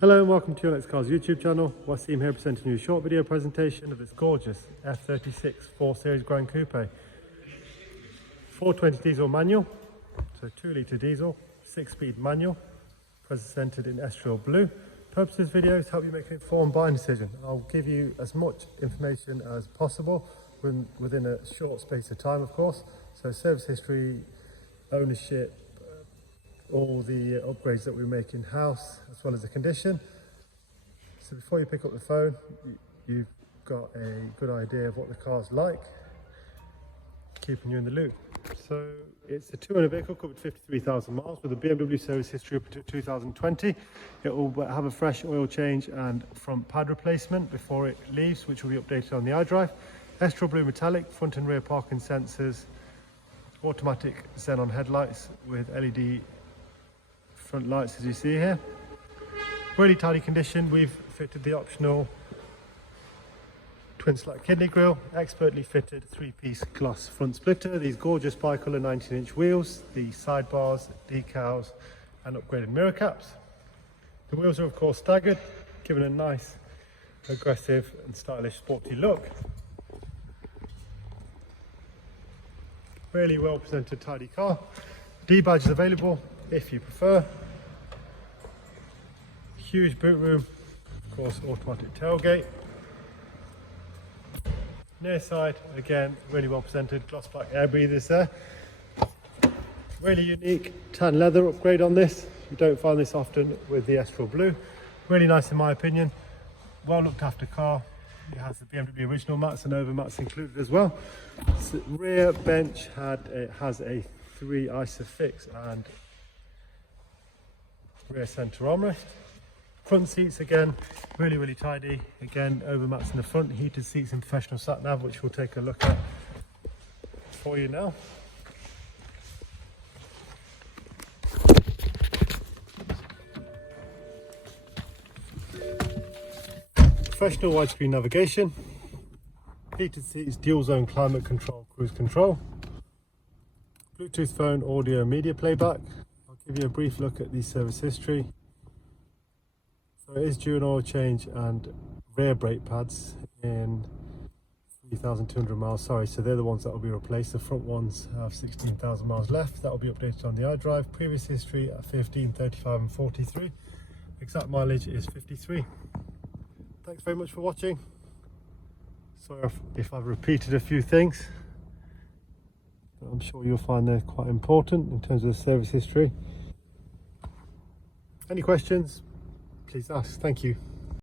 Hello and welcome to your Next Cars YouTube channel. Wasim here presenting you a short video presentation of this gorgeous F36 4 Series GRAN Coupe. 420 diesel manual, so 2 litre diesel, 6-speed manual, presented in estriol blue. Purpose of this video is to help you make an informed buying decision. I'll give you as much information as possible within a short space of time, of course. So service history, ownership, all the upgrades that we make in-house, as well as the condition. So before you pick up the phone, you've got a good idea of what the car's like, keeping you in the loop. So it's a 200 vehicle, covered 53,000 miles with a BMW service history up to 2020. It will have a fresh oil change and front pad replacement before it leaves, which will be updated on the iDrive. Estriol blue metallic, front and rear parking sensors, automatic xenon headlights with LED front lights as you see here. Really tidy condition. We've fitted the optional twin slat kidney grille, expertly fitted 3-piece glass front splitter, these gorgeous bi-colour 19-inch wheels, the sidebars, decals and upgraded mirror caps. The wheels are of course staggered, giving a nice aggressive and stylish sporty look. Really well presented, tidy car. D-badge is available if you prefer. Huge boot room, of course automatic tailgate. Near side, again, really well presented, gloss black air breathers there. Really unique tan leather upgrade on this. You don't find this often with the estriol blue. Really nice in my opinion. Well looked after car. It has the BMW original mats and over mats included as well. So rear bench has a 3 ISOFIX and rear centre armrest. Front seats again, really tidy. Again, over mats in the front, heated seats and professional sat nav, which we'll take a look at for you now. Professional widescreen navigation, heated seats, dual zone climate control, cruise control, Bluetooth phone, audio, media playback. I'll give you a brief look at the service history. So it is due an oil change and rear brake pads in 3,200 miles. Sorry, so they're the ones that will be replaced. The front ones have 16,000 miles left. That will be updated on the iDrive. Previous history at 15, 35 and 43. Exact mileage is 53. Thanks very much for watching. Sorry if I've repeated a few things. I'm sure you'll find they're quite important in terms of the service history. Any questions? Please ask. Thank you.